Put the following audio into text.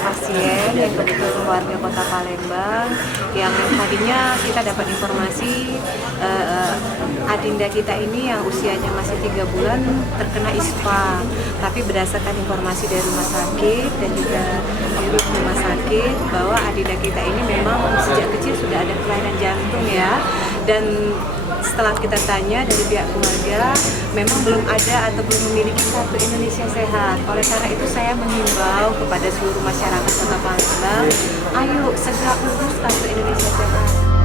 pasien yang kebetulan warga Kota Palembang yang tadinya kita dapat informasi adinda kita ini yang usianya masih 3 bulan terkena ISPA, tapi berdasarkan informasi dari rumah sakit dan juga di rumah sakit bahwa adinda kita ini memang sejak kecil sudah ada kelainan jantung ya, dan setelah kita tanya dari pihak keluarga memang belum ada atau belum memiliki kartu Indonesia Sehat. Oleh karena itu saya menghimbau kepada seluruh masyarakat Kota Palembang, ayo segera urus kartu Indonesia Sehat.